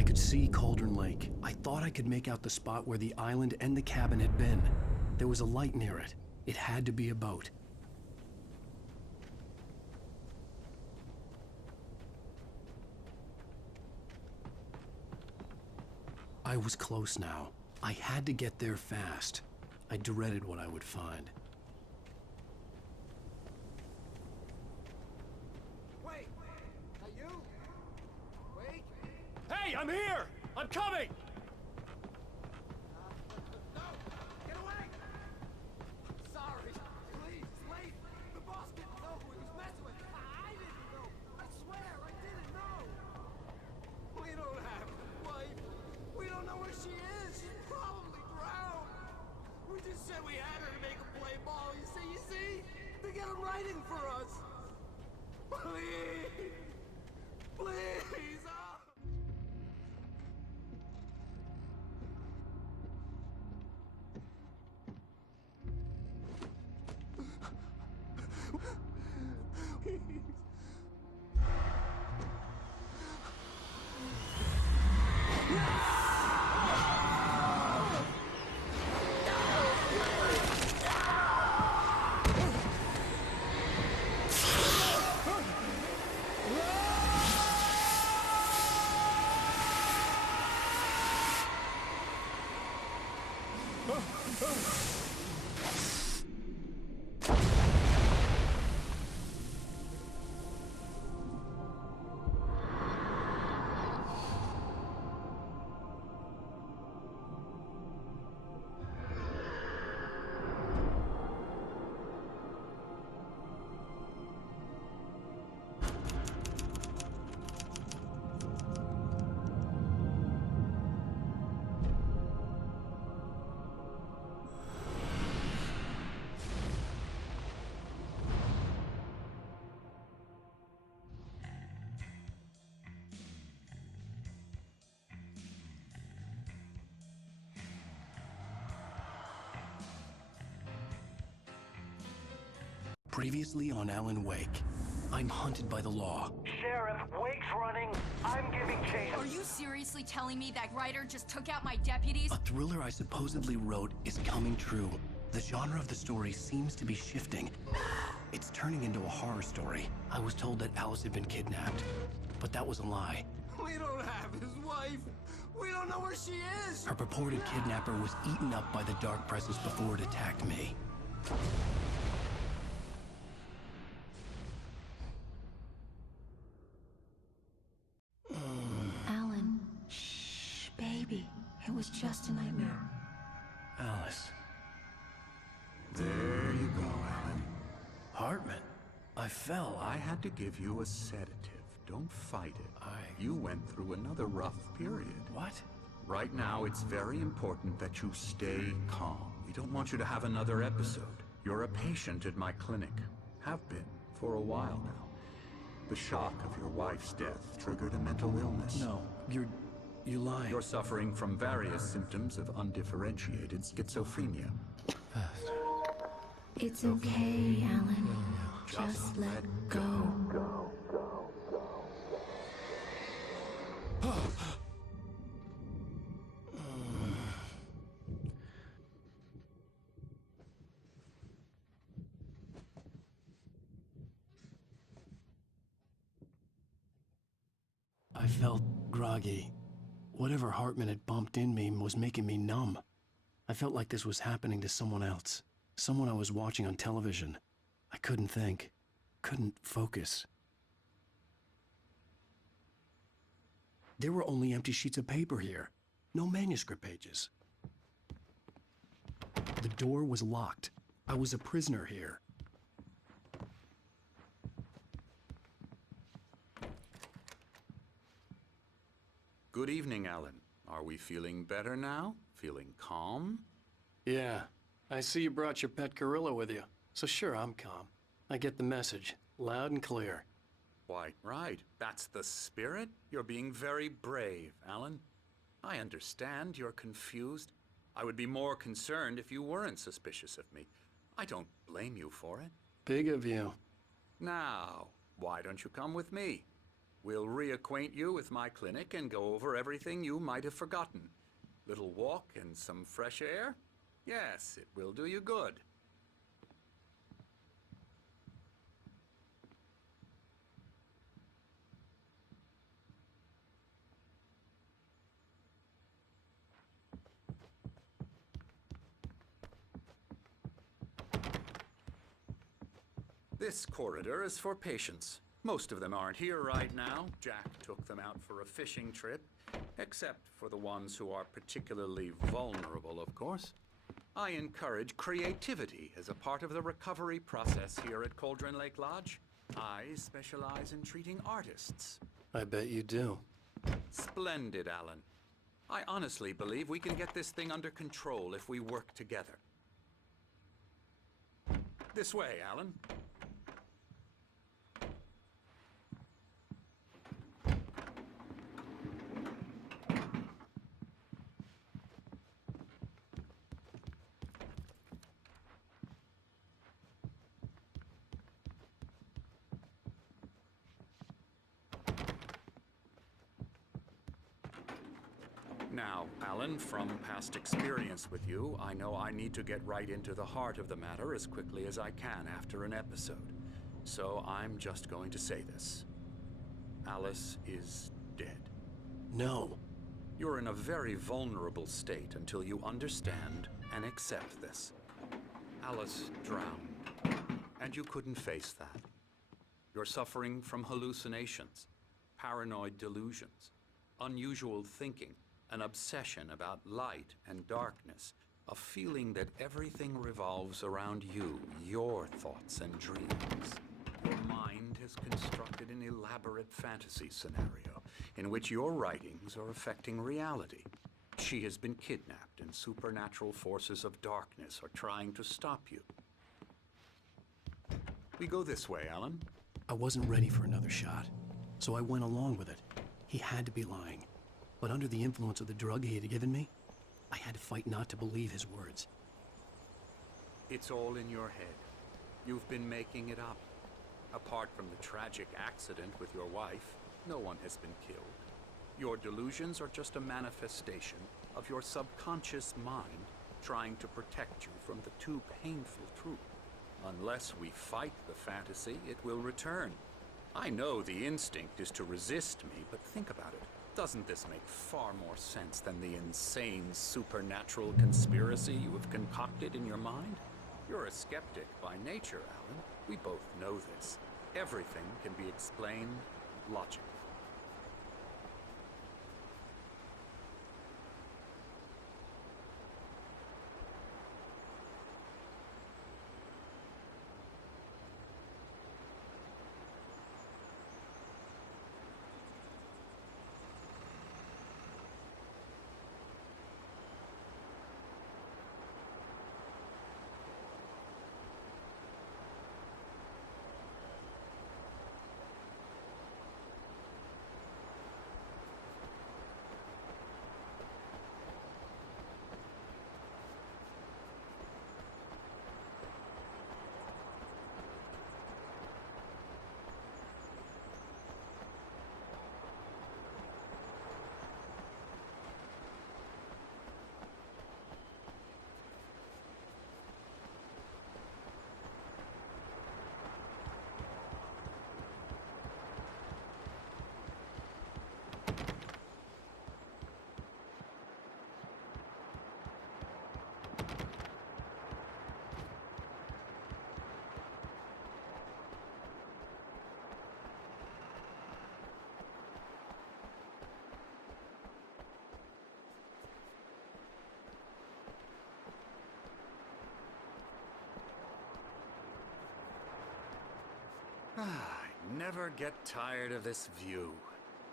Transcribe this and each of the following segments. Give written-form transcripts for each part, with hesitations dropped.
I could see Cauldron Lake. I thought I could make out the spot where the island and the cabin had been. There was a light near it. It had to be a boat. I was close now. I had to get there fast. I dreaded what I would find. Wait! Are you? Wait! Hey, I'm here! I'm coming! No! Get away! Sorry. Please, wait! The boss didn't know who he was messing with. I didn't know. I swear, I didn't know. We don't have a wife. We don't know where she is. She's probably drowned. We just said we had her to make a play ball. You see? To get him writing for us. Please! Please! Oh. Previously on Alan Wake, I'm hunted by the law. Sheriff, Wake's running. I'm giving chase. Are you seriously telling me that writer just took out my deputies? A thriller I supposedly wrote is coming true. The genre of the story seems to be shifting. It's turning into a horror story. I was told that Alice had been kidnapped, but that was a lie. We don't have his wife. We don't know where she is. Her purported kidnapper was eaten up by the dark presence before it attacked me. Alan, shh, baby. It was just a nightmare. Alice. There you go, Alan. Hartman. I fell. I had to give you a sedative. Don't fight it. You went through another rough period. What? Right now, it's very important that you stay calm. We don't want you to have another episode. You're a patient at my clinic. Have been for a while now. The shock of your wife's death triggered a mental illness. No, you lying. You're suffering from various symptoms of undifferentiated schizophrenia. It's okay, Alan. Just let go. I felt groggy. Whatever Hartman had bumped in me was making me numb. I felt like this was happening to someone else. Someone I was watching on television. I couldn't think. Couldn't focus. There were only empty sheets of paper here. No manuscript pages. The door was locked. I was a prisoner here. Good evening, Alan. Are we feeling better now? Feeling calm? Yeah, I see you brought your pet gorilla with you. So sure, I'm calm. I get the message, loud and clear. Why, right. That's the spirit. You're being very brave, Alan. I understand you're confused. I would be more concerned if you weren't suspicious of me. I don't blame you for it. Big of you. Now, why don't you come with me? We'll reacquaint you with my clinic and go over everything you might have forgotten. Little walk and some fresh air? Yes, it will do you good. This corridor is for patients. Most of them aren't here right now. Jack took them out for a fishing trip, except for the ones who are particularly vulnerable, of course. I encourage creativity as a part of the recovery process here at Cauldron Lake Lodge. I specialize in treating artists. I bet you do. Splendid, Alan. I honestly believe we can get this thing under control if we work together. This way, Alan. Now, Alan, from past experience with you, I know I need to get right into the heart of the matter as quickly as I can after an episode. So I'm just going to say this. Alice is dead. No. You're in a very vulnerable state until you understand and accept this. Alice drowned, and you couldn't face that. You're suffering from hallucinations, paranoid delusions, unusual thinking, an obsession about light and darkness, a feeling that everything revolves around you, your thoughts and dreams. Your mind has constructed an elaborate fantasy scenario in which your writings are affecting reality. She has been kidnapped and supernatural forces of darkness are trying to stop you. We go this way, Alan. I wasn't ready for another shot, so I went along with it. He had to be lying. But under the influence of the drug he had given me, I had to fight not to believe his words. It's all in your head. You've been making it up. Apart from the tragic accident with your wife, no one has been killed. Your delusions are just a manifestation of your subconscious mind trying to protect you from the too painful truth. Unless we fight the fantasy, it will return. I know the instinct is to resist me, but think about it. Doesn't this make far more sense than the insane supernatural conspiracy you have concocted in your mind? You're a skeptic by nature, Alan. We both know this. Everything can be explained logically. I never get tired of this view.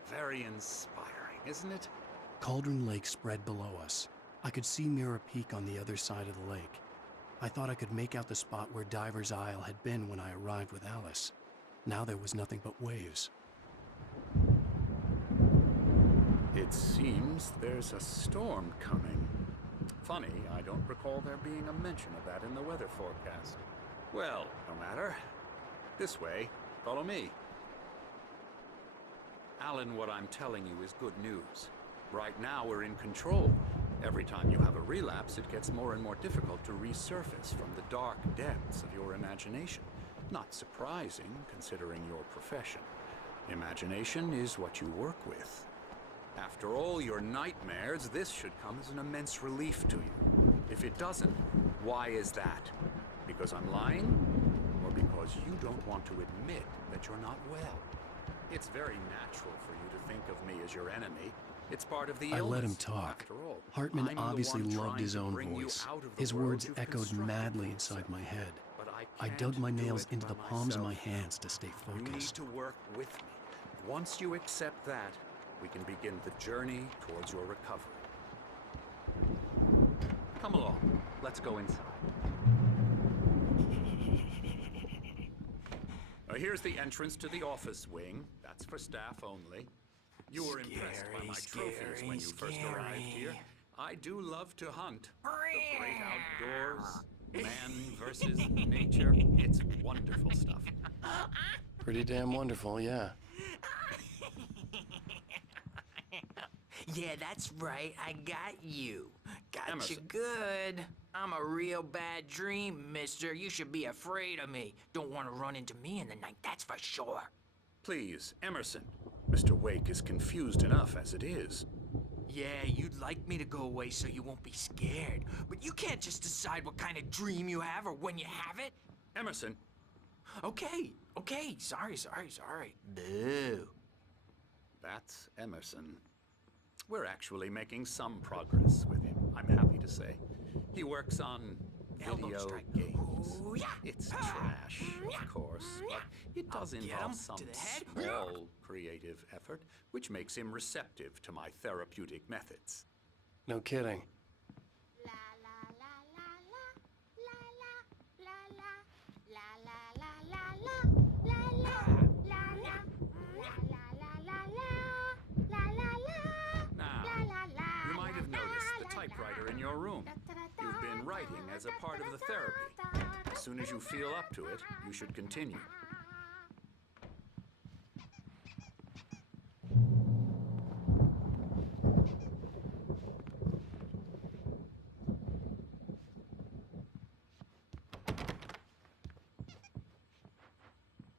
Very inspiring, isn't it? Cauldron Lake spread below us. I could see Mirror Peak on the other side of the lake. I thought I could make out the spot where Diver's Isle had been when I arrived with Alice. Now there was nothing but waves. It seems there's a storm coming. Funny, I don't recall there being a mention of that in the weather forecast. Well, no matter. This way. Follow me. Alan, what I'm telling you is good news. Right now, we're in control. Every time you have a relapse, it gets more and more difficult to resurface from the dark depths of your imagination. Not surprising, considering your profession. Imagination is what you work with. After all your nightmares, this should come as an immense relief to you. If it doesn't, why is that? Because I'm lying? Or because you don't want to admit that you're not well? It's very natural for you to think of me as your enemy. It's part of the illness. I let him talk. After all, Hartman I'm the obviously one loved trying his to own bring you voice. out of the His world words you've echoed constructed madly for inside yourself. my head. But I can't dug my do nails it into by the palms of my myself. hands to stay You need focused. to work with me. Once you accept that, we can begin the journey towards your recovery. Come along. Let's go inside. Here's the entrance to the office wing. That's for staff only. You were impressed by my trophies when you first arrived here. I do love to hunt. The great outdoors, man versus nature. It's wonderful stuff. Pretty damn wonderful, yeah. Yeah, that's right. I got you. Got Emerson. you good. I'm a real bad dream, mister. You should be afraid of me. Don't want to run into me in the night, that's for sure. Please, Emerson. Mr. Wake is confused enough as it is. Yeah, you'd like me to go away so you won't be scared. But you can't just decide what kind of dream you have or when you have it. Emerson, Okay. Sorry. Boo. that's Emerson. We're actually making some progress with him, I'm happy to say. He works on Elbow video strike. games. Ooh, yeah. It's trash, of course, but it does I'll get involve him some to the head. small creative effort, which makes him receptive to my therapeutic methods. No kidding. Now, you might have noticed the typewriter in your room. You've been writing as a part of the therapy. As soon as you feel up to it, you should continue.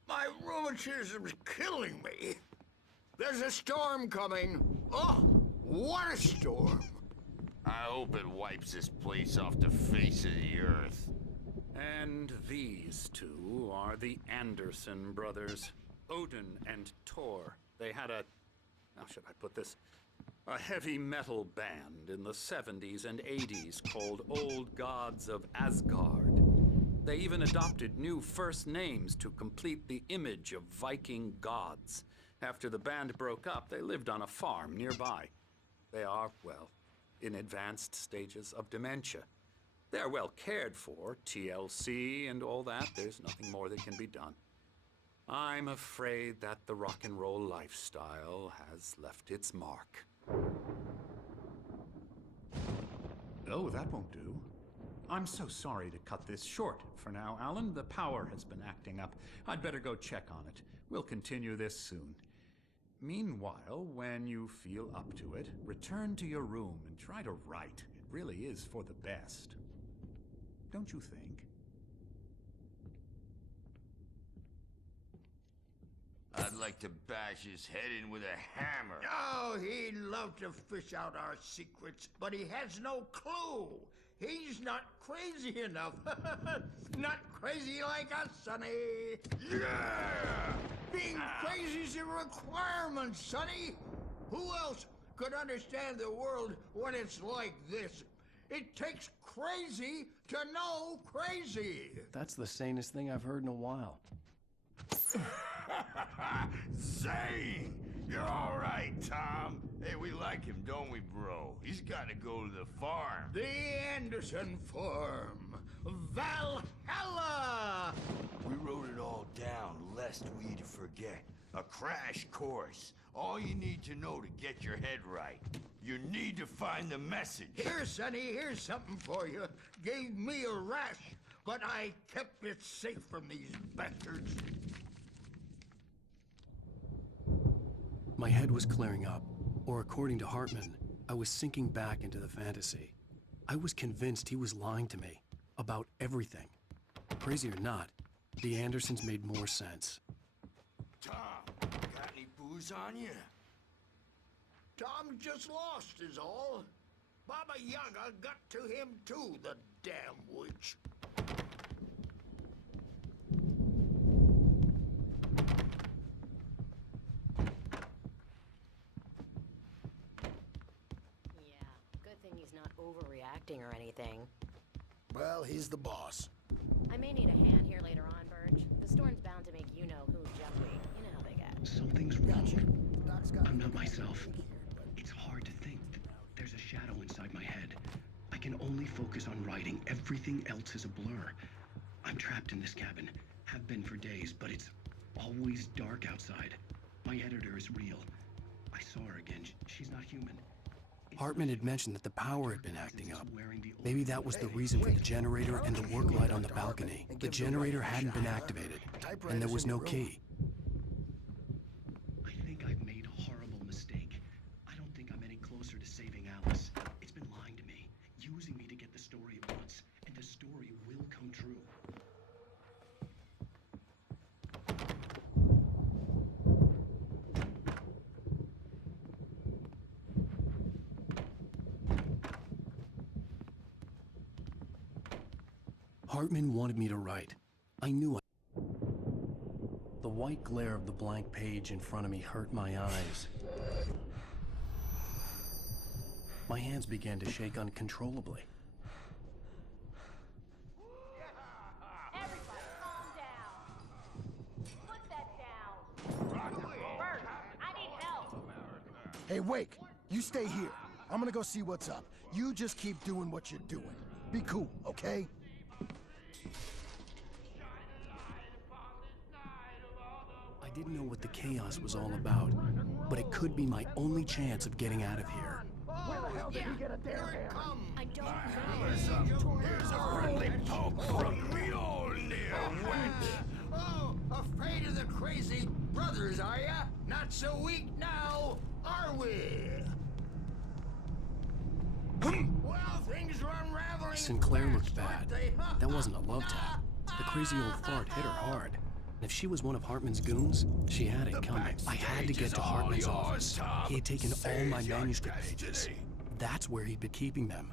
My rheumatism's killing me. There's a storm coming. Oh, what a storm. I hope it wipes this place off the face of the earth. And these two are the Anderson brothers, Odin and Tor. They had a, how should I put this? A heavy metal band in the 70s and 80s called Old Gods of Asgard. They even adopted new first names to complete the image of Viking gods. After the band broke up, they lived on a farm nearby. They are, well, in advanced stages of dementia. They're well cared for, TLC and all that. There's nothing more that can be done. I'm afraid that the rock and roll lifestyle has left its mark. Oh, that won't do. I'm so sorry to cut this short for now, Alan. The power has been acting up. I'd better go check on it. We'll continue this soon. Meanwhile, when you feel up to it, return to your room and try to write. It really is for the best. Don't you think? I'd like to bash his head in with a hammer. Oh, he'd love to fish out our secrets, but he has no clue. He's not crazy enough. Not crazy like us, Sonny. Yeah! Being crazy's a requirement, Sonny. Who else could understand the world when it's like this? It takes crazy to know crazy. That's the sanest thing I've heard in a while. Zane! You're all right, Tom. Hey, we like him, don't we, bro? He's got to go to the farm. The Anderson Farm. Valhalla! We wrote it all down, lest we forget. A crash course. All you need to know to get your head right. You need to find the message. Here, Sonny, here's something for you. Gave me a rash, but I kept it safe from these bastards. My head was clearing up, or according to Hartman, I was sinking back into the fantasy. I was convinced he was lying to me about everything. Crazy or not, the Andersons made more sense. Tom, got any booze on you? Tom just lost is all. Baba Yaga got to him too, the damn witch. Yeah, good thing he's not overreacting or anything. Well, he's the boss. I may need a hand here later on, Burge. The storm's bound to make you know who Jeff weak. You know how they get. Something's wrong. Gotcha. Doc's got I'm not myself. It's hard to think. There's a shadow inside my head. I can only focus on writing. Everything else is a blur. I'm trapped in this cabin. Have been for days, but it's always dark outside. My editor is real. I saw her again. She's not human. Hartman had mentioned that the power had been acting up. Maybe that was the reason for the generator and the work light on the balcony. The generator hadn't been activated, and there was no key. I think I've made a horrible mistake. I don't think I'm any closer to saving Alice. It's been lying to me, using me to get the story it wants, and the story will come true. Hartman wanted me to write. I knew I... The white glare of the blank page in front of me hurt my eyes. My hands began to shake uncontrollably. Everybody, calm down. Put that down. Bert, I need help. Hey, Wake, you stay here. I'm gonna go see what's up. You just keep doing what you're doing. Be cool, okay? I didn't know what the chaos was all about, but it could be my only chance of getting out of here. Where the hell did he get a damn hammer? I don't know. Here's a friendly poke from Mjolnir, wench. Oh, afraid of the crazy brothers, are ya? Not so weak now, are we? Well, things are unraveling. Sinclair looked fast, aren't bad. they? That wasn't a love tap. The crazy old fart hit her hard. And if she was one of Hartman's goons, she had it coming. I had to get to Hartman's office. He had taken all my manuscript pages. That's where he'd been keeping them.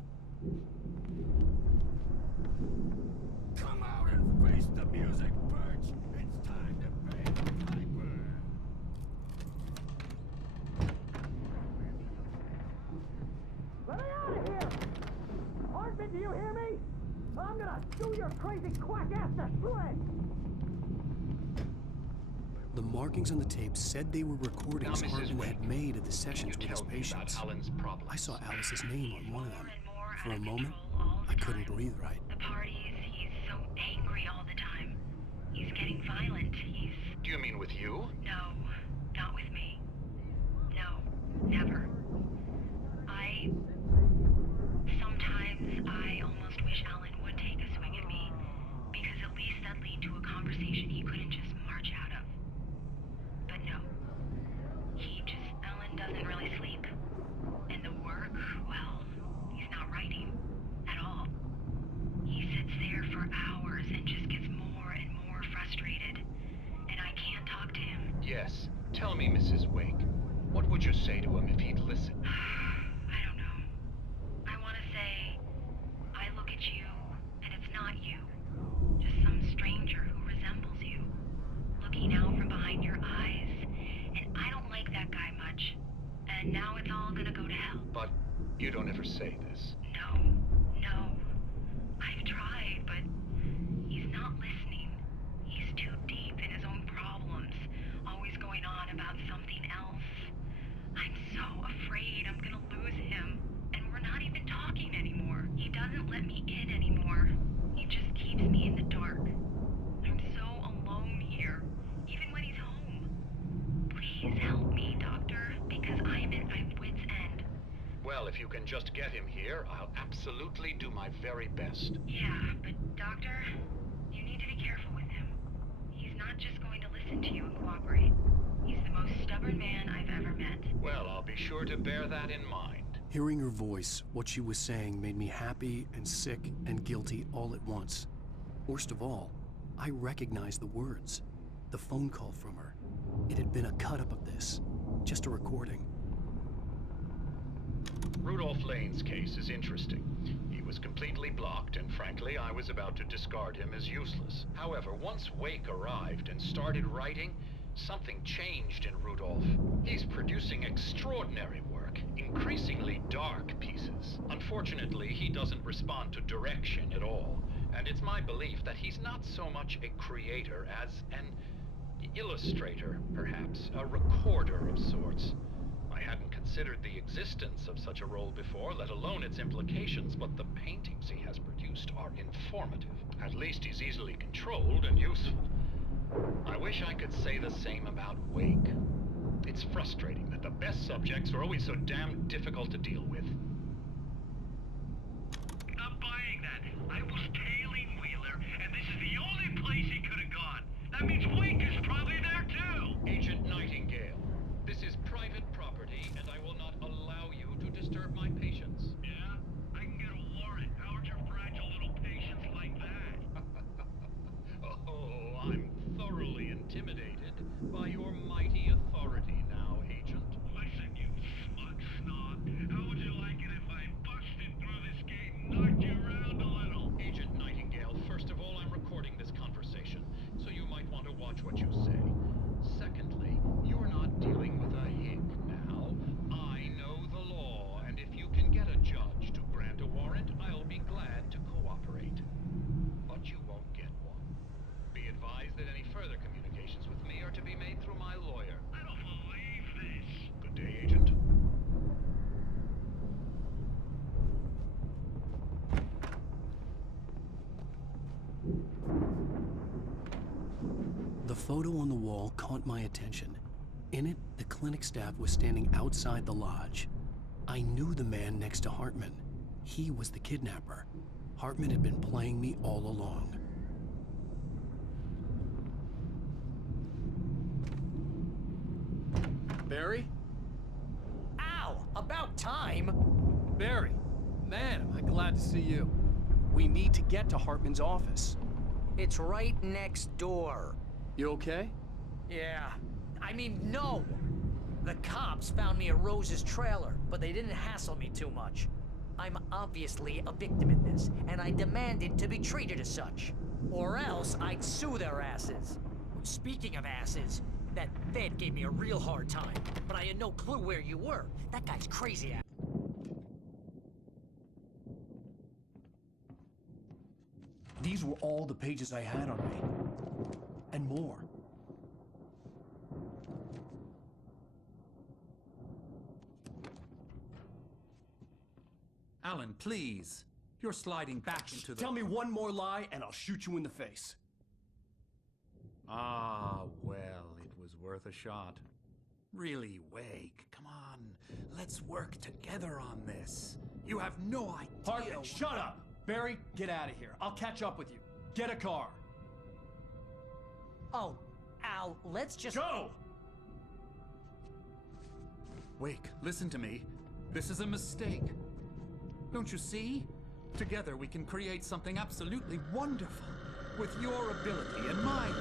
Come out and face the music, Birch. It's time to pay the piper. Let me out of here! Hartman, do you hear me? I'm gonna do your crazy quack ass to shreds! The markings on the tape said they were recordings Hartman had made at the sessions with his patients. I saw Alice's name on one of them. For a moment, I couldn't breathe right. The parties, he's so angry all the time. He's getting violent. Do you mean with you? No, not with me. No, never. Sometimes I almost wish Alan would take a swing at me, because at least that'd lead to a conversation he couldn't just march out of. But no. Alan doesn't really sleep. And the work, well, he's not writing at all. He sits there for hours and just gets more and more frustrated. And I can't talk to him. Yes. Tell me, Mrs. Wake. What would you say to him if he'd listen? I don't know. I want to say, I look at you, and it's not you. Just some stranger who resembles you. Looking out from behind your eyes. And I don't like that guy much. And now it's all gonna go to hell. But you don't ever say this. No. I've tried, but he's not listening. He's too deep in his own problems. Always going on about something else. I'm so afraid I'm gonna lose him. And we're not even talking anymore. He doesn't let me in anymore. He just keeps me in the dark. I'm so alone here, even when he's home. Please help me, Doctor, because I'm at my wit's end. Well, if you can just get him here, I'll absolutely do my very best. Yeah, but Doctor, you need to be careful with him. He's not just going to listen to you and cooperate. He's the most stubborn man I've ever met. Well, I'll be sure to bear that in mind. Hearing her voice, what she was saying made me happy and sick and guilty all at once. Worst of all, I recognized the words. The phone call from her. It had been a cut-up of this. Just a recording. Rudolph Lane's case is interesting. He was completely blocked, and frankly, I was about to discard him as useless. However, once Wake arrived and started writing, something changed in Rudolph. He's producing extraordinary work, increasingly dark pieces. Unfortunately, he doesn't respond to direction at all, and it's my belief that he's not so much a creator as an illustrator, perhaps, a recorder of sorts. I hadn't considered the existence of such a role before, let alone its implications, but the paintings he has produced are informative. At least he's easily controlled and useful. I wish I could say the same about Wake. It's frustrating that the best subjects are always so damn difficult to deal with. Not buying that. I was tailing Wheeler, and this is the only place he could have gone. That means Wake is probably there too! Agent Nightingale, this is private property, and I will not allow you to disturb my patients. Yeah? I can get a warrant. How's your fragile little patience like that? Oh, I'm thoroughly intimidated by your mighty authority now, Agent. Listen, you smug snob. How would you like it if I busted through this gate and knocked you around a little? Agent Nightingale, first of all, I'm recording this conversation, so you might want to watch what you say. Secondly, you're not dealing with a hick now. I know the law, and if you can get a judge to grant a warrant, I'll be glad to cooperate. But you won't get one. Be advised that any further communications with me are to be made through my lawyer. I don't believe this. Good day, Agent. The photo on the wall caught my attention. In it, the clinic staff was standing outside the lodge. I knew the man next to Hartman. He was the kidnapper. Hartman had been playing me all along. Barry? Ow! About time! Barry! Man, am I glad to see you. We need to get to Hartman's office. It's right next door. You okay? Yeah. I mean, no! The cops found me at Rose's trailer, but they didn't hassle me too much. I'm obviously a victim in this, and I demanded to be treated as such. Or else I'd sue their asses. Speaking of asses, that Fed gave me a real hard time, but I had no clue where you were. That guy's crazy. These were all the pages I had on me. And more. Alan, please. You're sliding back into the... Tell me one more lie and I'll shoot you in the face. Ah, well, it was worth a shot. Really, Wake, come on. Let's work together on this. You have no idea... Hartman, shut up! Barry, get out of here. I'll catch up with you. Get a car. Oh, Al, let's just... Go! Wake, listen to me. This is a mistake. Don't you see? Together we can create something absolutely wonderful. With your ability and mine.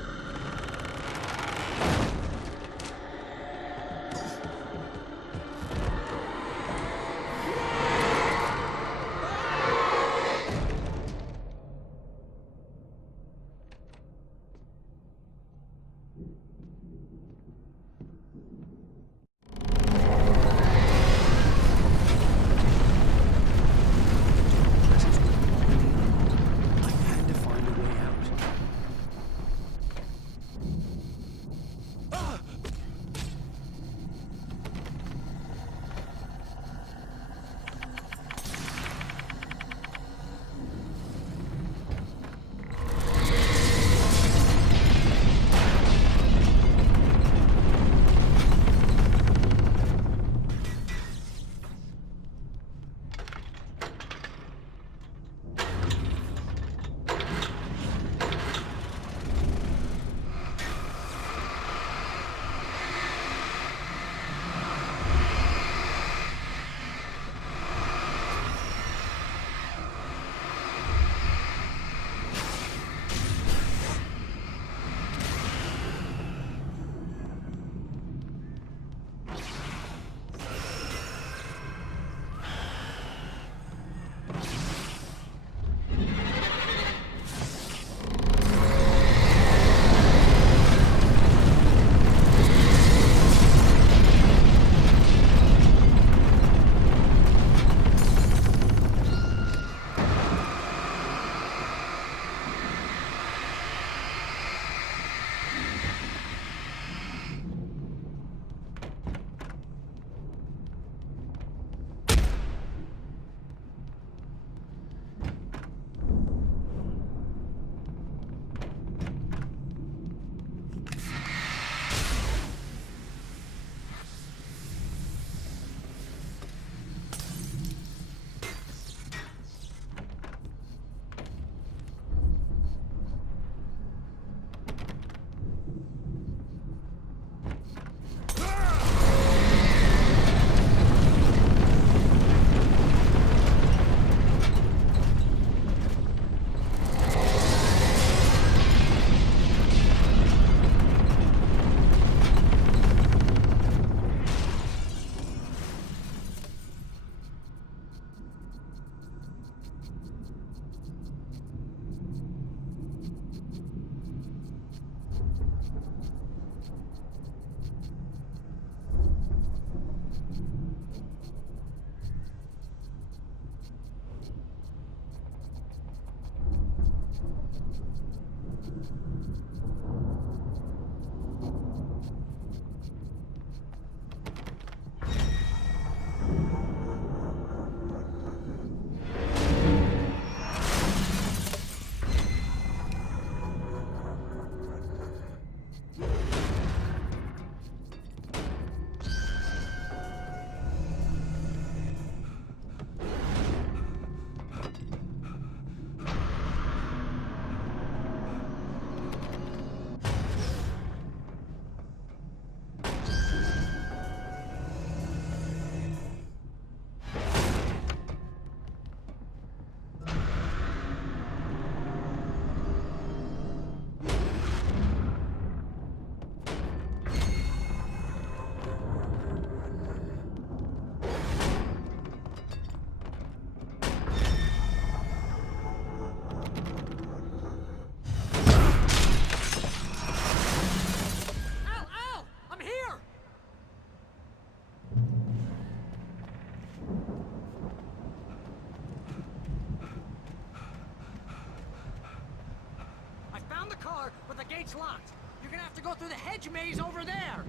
gate's locked. You're gonna have to go through the hedge maze over there.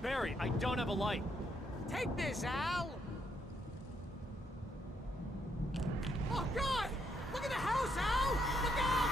Barry, I don't have a light. Take this, Al! Oh, God! Look at the house, Al! Look out!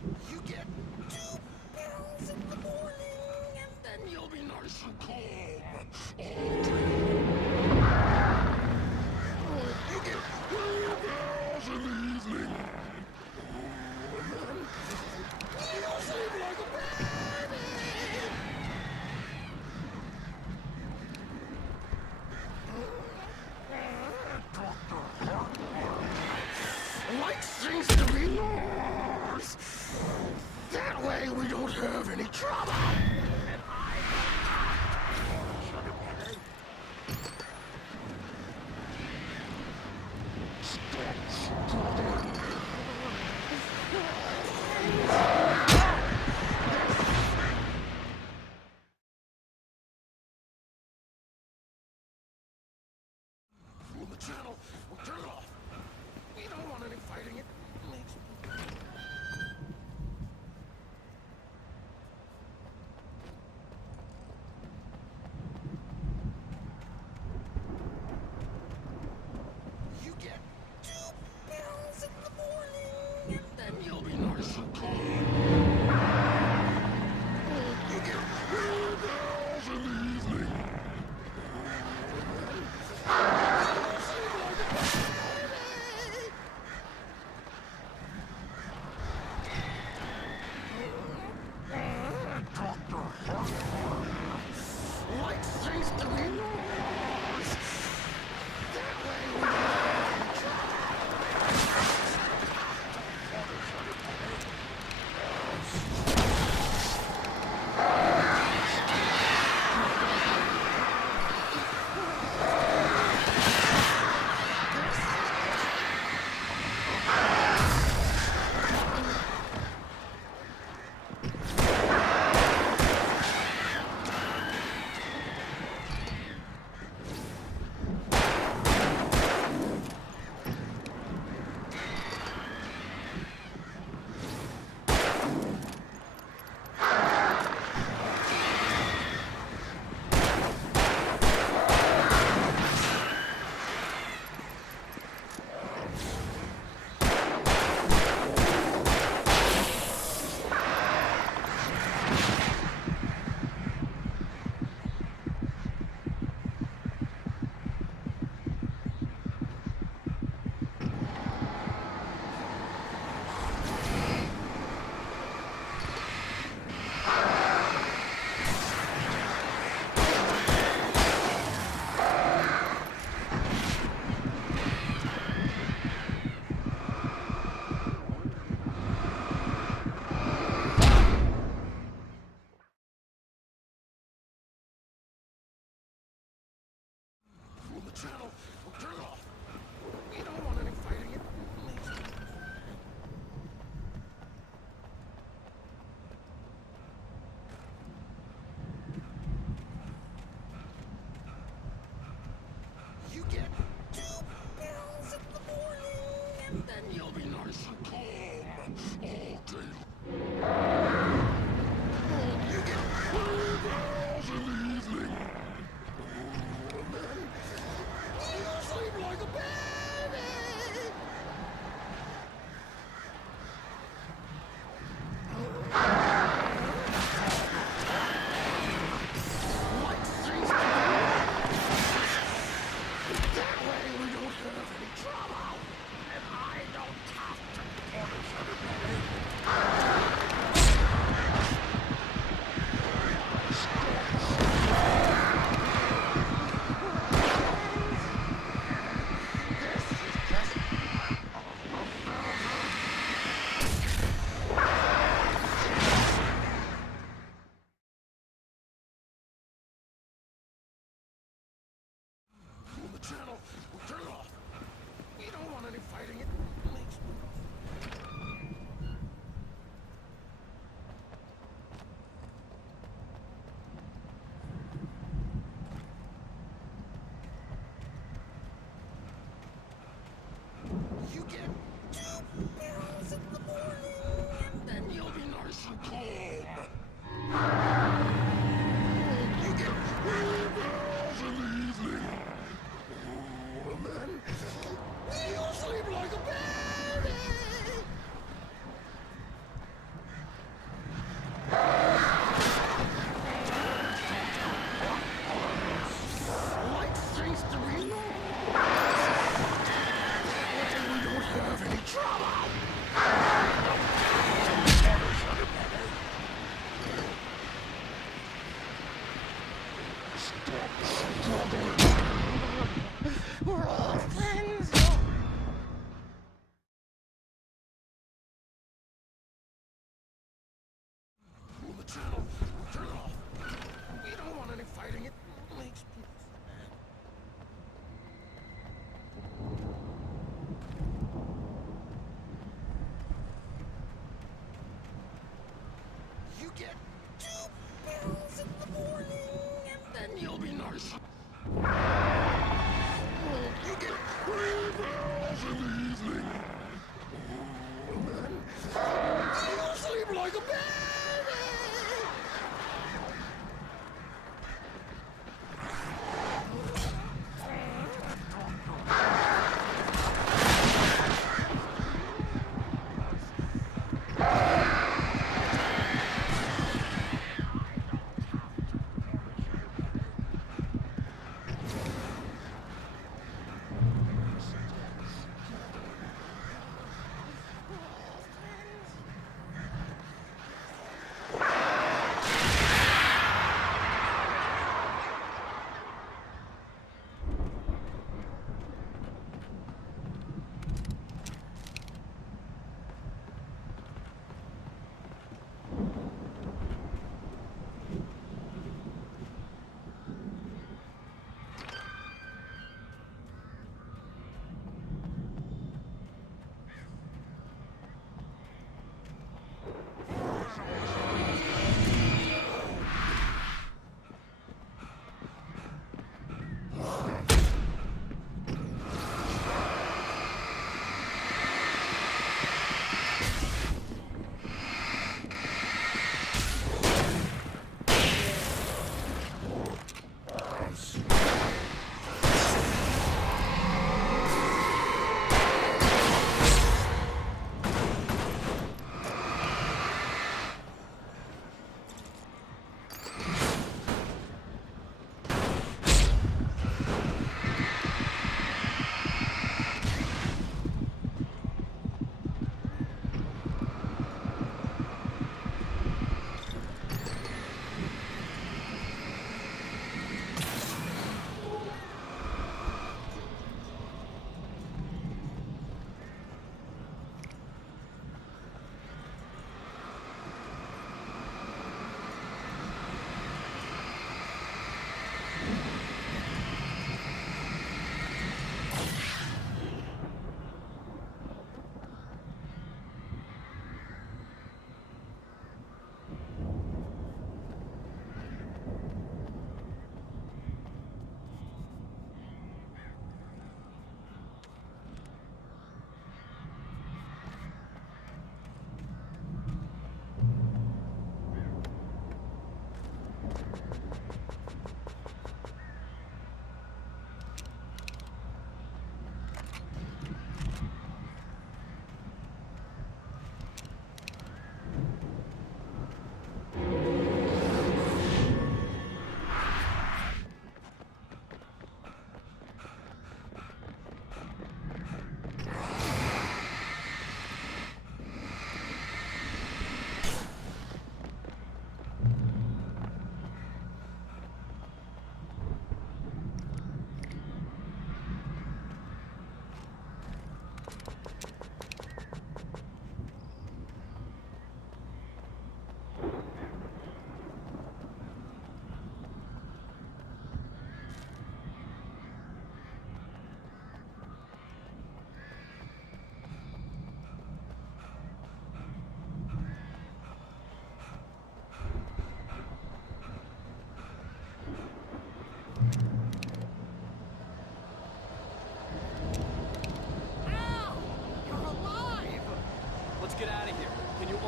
You get 2 pills in the morning, and then you'll be nice and calm all day. You get 2 pills in the evening. You'll sleep like a baby. Light seems to be yours. That way we don't have any trouble. Move the channel. We'll turn it off. We don't want any fighting. It makes... You get 2 pills in the morning, and then you'll be nice. You get 3 pills in the evening. And then you'll sleep like a baby.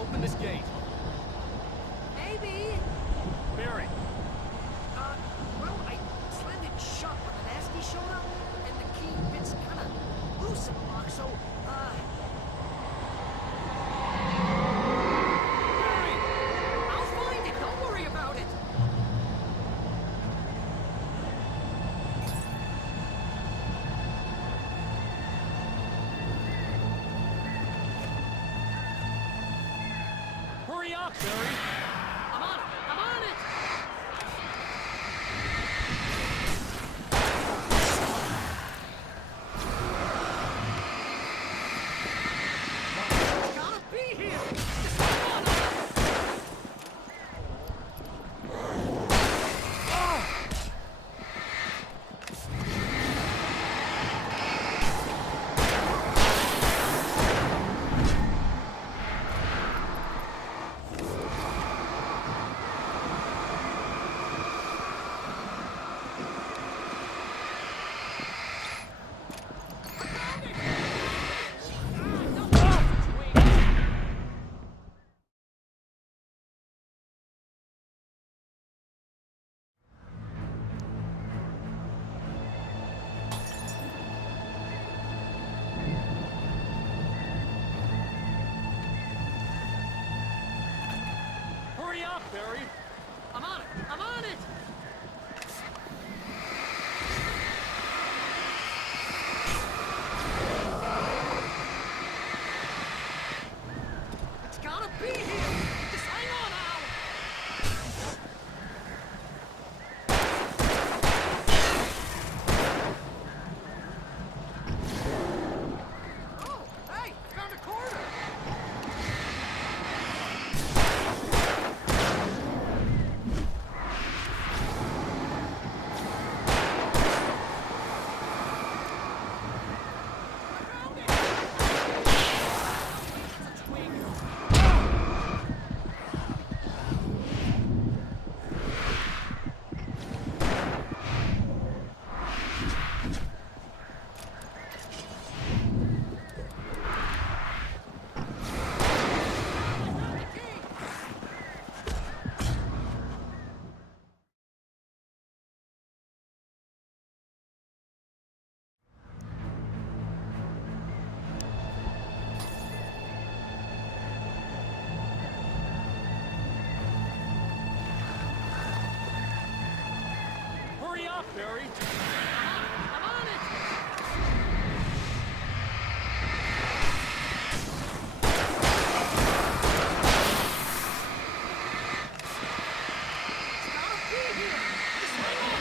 open this gate? Maybe. Barry. Well, I slammed it shut when the nasty showed up, and the key fits kind of loose in the lock, so, Barry! I'll find it, don't worry about it! Hurry up, Barry! I'm on it! I'm on it! Gotta be here! Just come on! Barry! I'm on it! I'm on it! It's gotta be here! Just hang on, Al! Oh, hey! I found a quarter! Hurry up, Barry! I'm on it! It's gotta be here! Just hang on!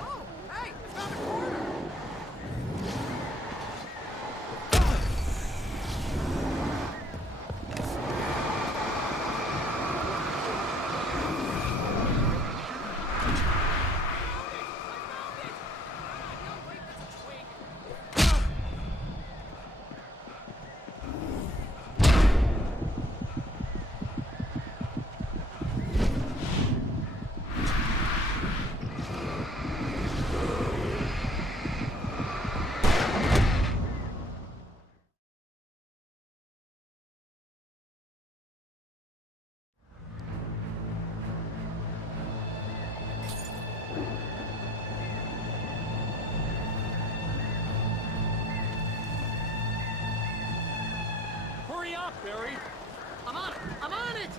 Oh, hey! I found a quarter! Hurry up, Barry! I'm on it! I'm on it!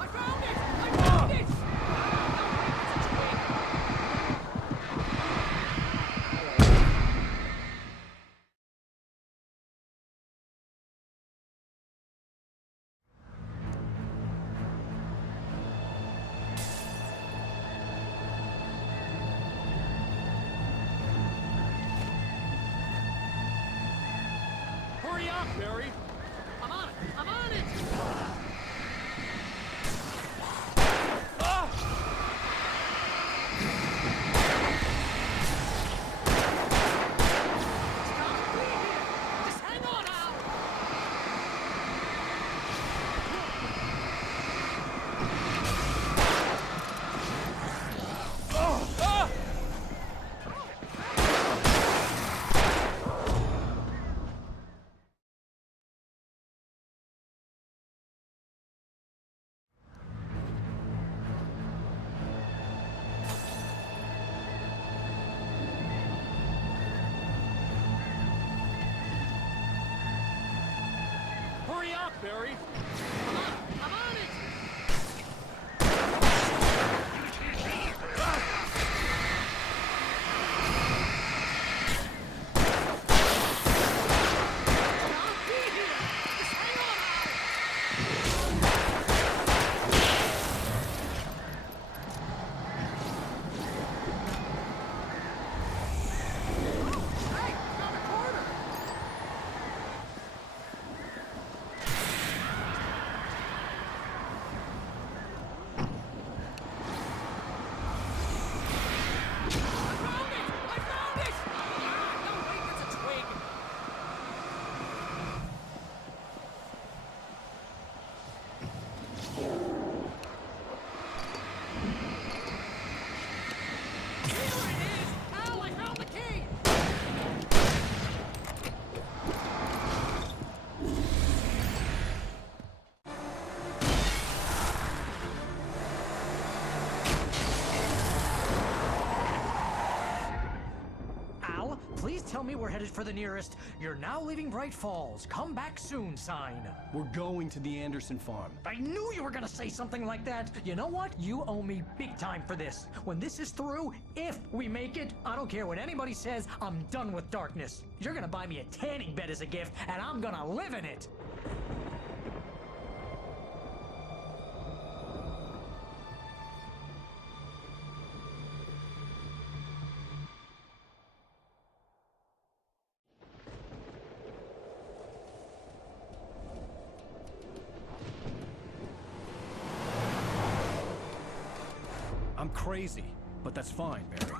I found it! I found it! Hurry up, Barry! I'm on it! I'm on it! Ah! It's gotta be here! Just hang on, Al! Oh! Ah! Hurry up, Barry! I'm on it! I'm on it! I'll be here! Just hang on, Al! Hey! Found a quarter! tell me we're headed for the nearest "You're now leaving Bright Falls. Come back soon" sign. We're going to the Anderson farm. I knew you were gonna say something like that. You know what? You owe me big time for this. When this is through, if we make it, I don't care what anybody says, I'm done with darkness. You're gonna buy me a tanning bed as a gift, and I'm gonna live in it. I'm crazy, but that's fine, Barry.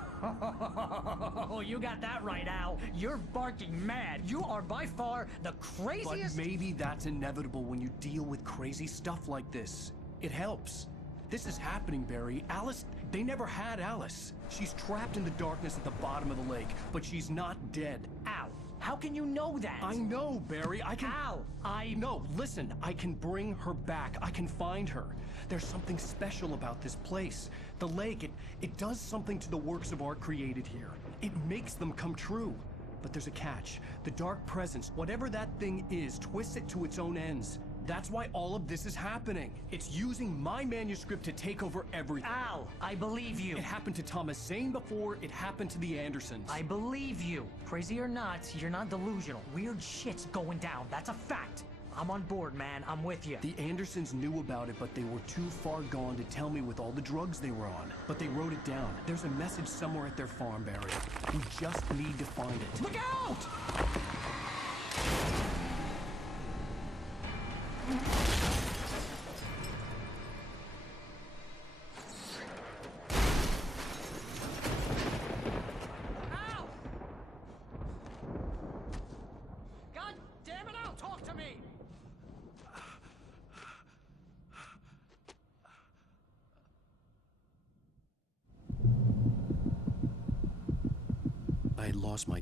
Oh, you got that right, Al. You're barking mad. You are by far the craziest. But maybe that's inevitable when you deal with crazy stuff like this. It helps. This is happening, Barry. Alice, they never had Alice. She's trapped in the darkness at the bottom of the lake, but she's not dead. Al, how can you know that? I know, Barry. I can... Al, No, listen. I can bring her back. I can find her. There's something special about this place. The lake, it does something to the works of art created here. It makes them come true. But there's a catch. The dark presence, whatever that thing is, twists it to its own ends. That's why all of this is happening. It's using my manuscript to take over everything. Al, I believe you. It happened to Thomas Zane before, it happened to the Andersons. I believe you. Crazy or not, you're not delusional. Weird shit's going down. That's a fact. I'm on board, man. I'm with you. The Andersons knew about it, but they were too far gone to tell me with all the drugs they were on. But they wrote it down. There's a message somewhere at their farm, Barry. We just need to find it. Look out! Al! God damn it, Al, talk to me! I had lost my